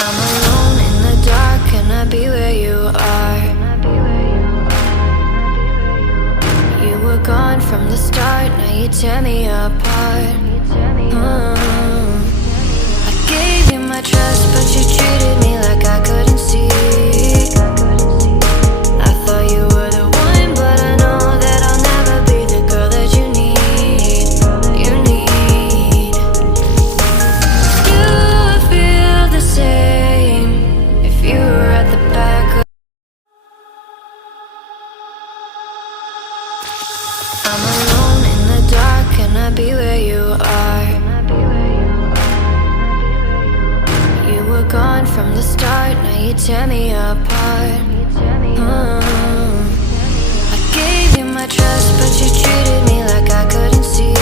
I'm alone in the dark, can I be where you are? You were gone from the start, now you tear me apart. I gave you my trust, but you treated me like I couldn't see. I thought you were the one, but I know that I'll never be the girl that you need. You need. You would feel the same if you were at the back of. I'm alone in the dark, can I be where you are? You were gone from the start, now you tear me apart. I gave you my trust, but you treated me like I couldn't see.